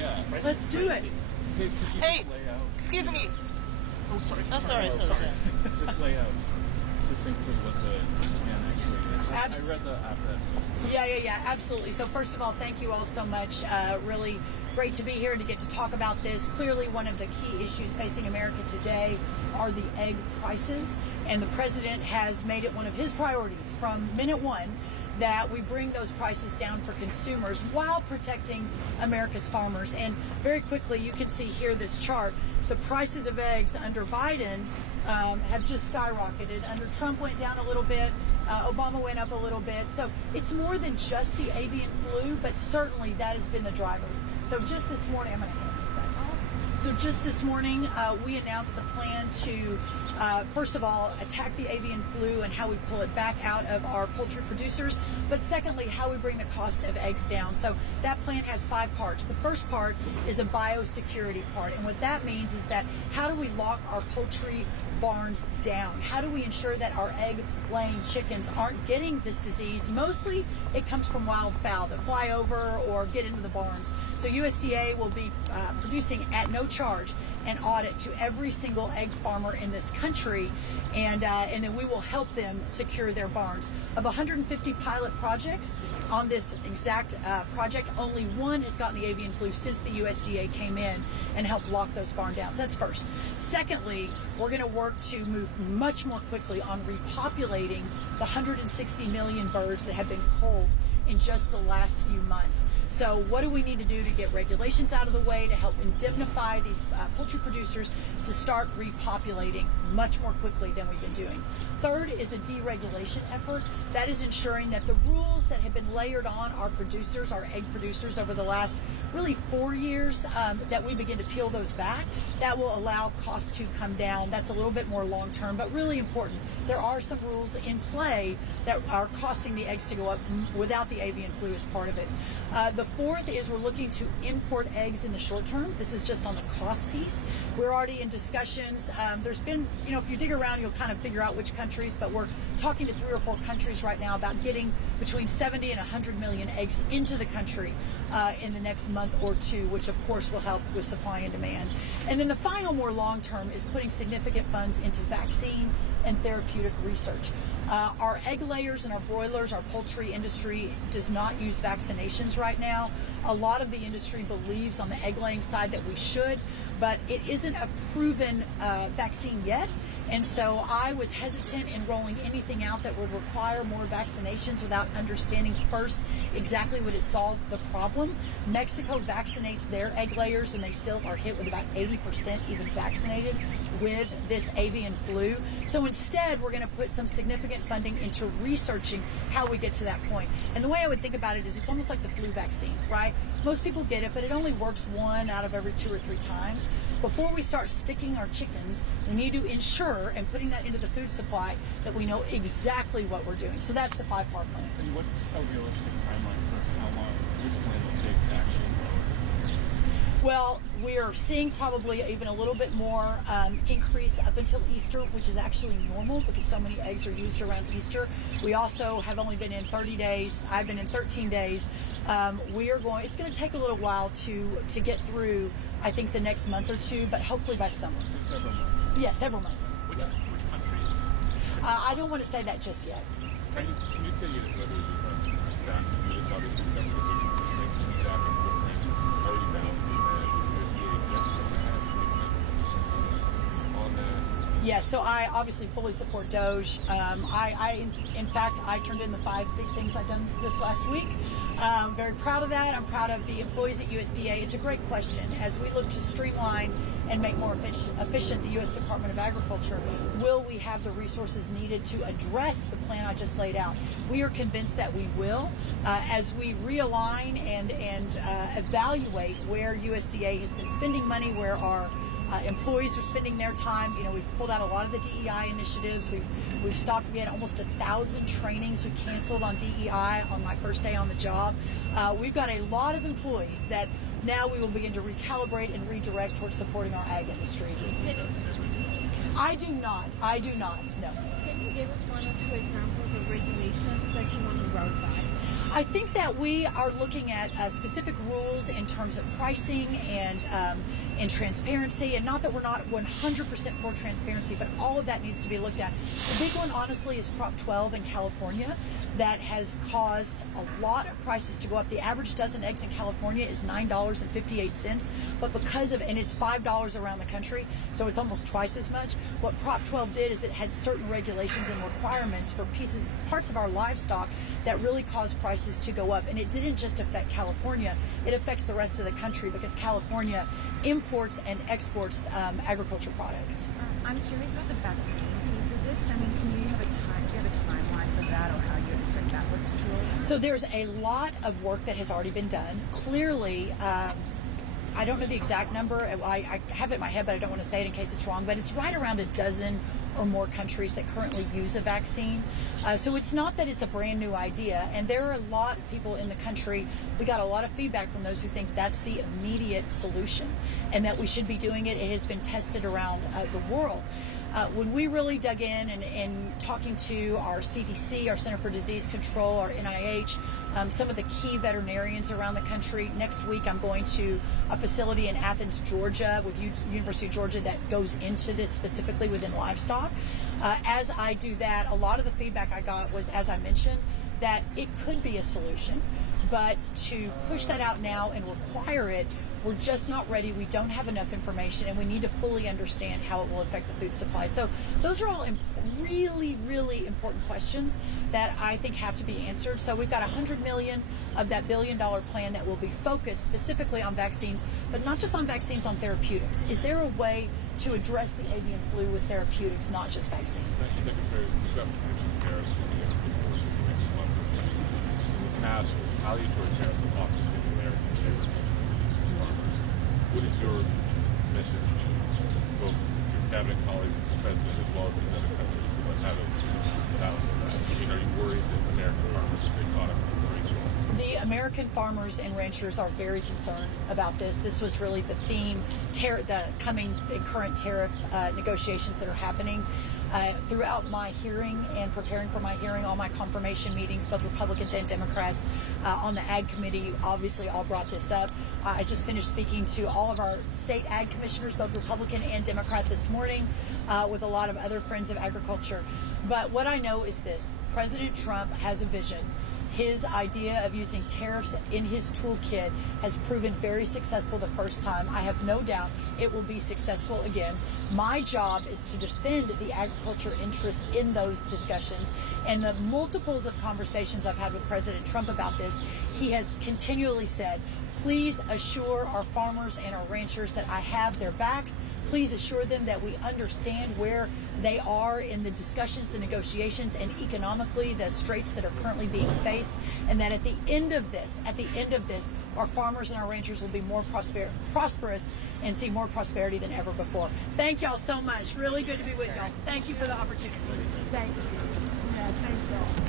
Yeah. Let's do it. Could you Hey, just lay out? excuse me. Oh, sorry. Oh, sorry. Just lay out succinctly what the plan actually is. I read the op-ed. Yeah, absolutely. So first of all, thank you all so much. Really great to be here and to get to talk about this. Clearly, one of the key issues facing America today are the egg prices, and the president has made it one of his priorities from minute one that we bring those prices down for consumers while protecting America's farmers. And very quickly, you can see here this chart. The prices of eggs under Biden have just skyrocketed. Under Trump went down a little bit. Obama went up a little bit. So it's more than just the avian flu, but certainly that has been the driver. So just this morning, I'm going to hand this back off. So just this morning, we announced the plan to, first of all, attack the avian flu and how we pull it back out of our poultry producers. But secondly, how we bring the cost of eggs down. So that plan has 5 parts. The first part is a biosecurity part. And what that means is that how do we lock our poultry barns down? How do we ensure that our egg-laying chickens aren't getting this disease? Mostly it comes from wild fowl that fly over or get into the barns. So USDA will be producing at no charge an audit to every single egg farmer in this country, and then we will help them secure their barns. Of 150 pilot projects on this exact project, only one has gotten the avian flu since the USDA came in and helped lock those barn down. So that's first. Secondly, we're going to work to move much more quickly on repopulating the 160 million birds that have been culled in just the last few months. So what do we need to do to get regulations out of the way to help indemnify these poultry producers to start repopulating much more quickly than we've been doing? Third is a deregulation effort. That is ensuring that the rules that have been layered on our producers, our egg producers over the last really 4 years, that we begin to peel those back. That will allow costs to come down. That's a little bit more long term, but really important. There are some rules in play that are costing the eggs to go up without the avian flu as part of it. The fourth is we're looking to import eggs in the short term. This is just on the cost piece. We're already in discussions. There's been, if you dig around, you'll kind of figure out which countries, but we're talking to 3 or 4 countries right now about getting between 70 and 100 million eggs into the country in the next month or 2, which of course will help with supply and demand. And then the final, more long term, is putting significant funds into vaccine and therapeutic research. Our egg layers and our broilers, our poultry industry does not use vaccinations right now. A lot of the industry believes on the egg laying side that we should, but it isn't a proven vaccine yet. And so I was hesitant in rolling anything out that would require more vaccinations without understanding first exactly would it solve the problem. Mexico vaccinates their egg layers and they still are hit with about 80% even vaccinated with this avian flu. So instead, we're going to put some significant funding into researching how we get to that point. And the way I would think about it is it's almost like the flu vaccine, right? Most people get it, but it only works 1 out of every 2 or 3 times. Before we start sticking our chickens, we need to ensure and putting that into the food supply that we know exactly what we're doing. So that's the 5-part plan. And what's a realistic timeline for how long this plan will take to actually? Well, we're seeing probably even a little bit more increase up until Easter, which is actually normal because so many eggs are used around Easter. We also have only been in 30 days. I've been in 13 days. It's going to take a little while to get through, I think, the next month or 2, but hopefully by summer. So several months. Yeah, several months. Which country? I don't want to say that just yet. Can you say whether you have staff to do this? Obviously, the government is making staffing footprint. How are you balancing that? Is USDA exempt from that? On that? Yeah, so I obviously fully support Doge. In fact, I turned in the 5 big things I've done this last week. I'm very proud of that. I'm proud of the employees at USDA. It's a great question. As we look to streamline and make more efficient the U.S. Department of Agriculture, will we have the resources needed to address the plan I just laid out? We are convinced that we will. As we realign and evaluate where USDA has been spending money, where our employees are spending their time. We've pulled out a lot of the DEI initiatives. We've stopped. We had almost 1,000 trainings we canceled on DEI on my first day on the job. We've got a lot of employees that now we will begin to recalibrate and redirect towards supporting our ag industries. I do not, no. you give us one or two examples of regulations that you want to roll back? I think that we are looking at specific rules in terms of pricing and transparency, and not that we're not 100% for transparency, but all of that needs to be looked at. The big one, honestly, is Prop 12 in California that has caused a lot of prices to go up. The average dozen eggs in California is $9.58, but because of, and it's $5 around the country, so it's almost twice as much. What Prop 12 did is it had certain regulations and requirements for parts of our livestock that really caused prices to go up. And it didn't just affect California, it affects the rest of the country because California imports and exports agriculture products. I'm curious about the vaccine piece of this. I mean, do you have a timeline for that, or how you expect that work to roll out? So there's a lot of work that has already been done. Clearly, I don't know the exact number. I have it in my head, but I don't want to say it in case it's wrong. But it's right around a dozen or more countries that currently use a vaccine. So it's not that it's a brand new idea. And there are a lot of people in the country, we got a lot of feedback from those who think that's the immediate solution and that we should be doing it. It has been tested around the world. When we really dug in and talking to our CDC, our Center for Disease Control, our NIH, some of the key veterinarians around the country. Next week, I'm going to a facility in Athens, Georgia, with University of Georgia that goes into this specifically within livestock. As I do that, a lot of the feedback I got was, as I mentioned, that it could be a solution, but to push that out now and require it, we're just not ready. We don't have enough information, and we need to fully understand how it will affect the food supply. So those are all really, really important questions that I think have to be answered. So we've got $100 million of that $1 billion plan that will be focused specifically on vaccines, but not just on vaccines, on therapeutics. Is there a way to address the avian flu with therapeutics, not just vaccines? Secretary, we've got potential tariffs coming in over the course of the next month or two. In the past, retaliatory tariffs have often been American labor farmers. What is your message to both your cabinet colleagues, the president, as well as these other countries about how to balance that? I mean, are you worried that American farmers will get caught up in this race? The American farmers and ranchers are very concerned about this. This was really the theme, the coming and current tariff negotiations that are happening. Throughout my hearing and preparing for my hearing, all my confirmation meetings, both Republicans and Democrats on the Ag Committee obviously all brought this up. I just finished speaking to all of our state ag commissioners, both Republican and Democrat, this morning with a lot of other friends of agriculture. But what I know is this: President Trump has a vision. His idea of using tariffs in his toolkit has proven very successful the first time. I have no doubt it will be successful again. My job is to defend the agriculture interests in those discussions. And the multiples of conversations I've had with President Trump about this, he has continually said, please assure our farmers and our ranchers that I have their backs. Please assure them that we understand where they are in the discussions, the negotiations, and economically the straits that are currently being faced, and that at the end of this, our farmers and our ranchers will be more prosperous and see more prosperity than ever before. Thank y'all so much. Really good to be with y'all. Thank you for the opportunity. Thank you. Yeah, thank you.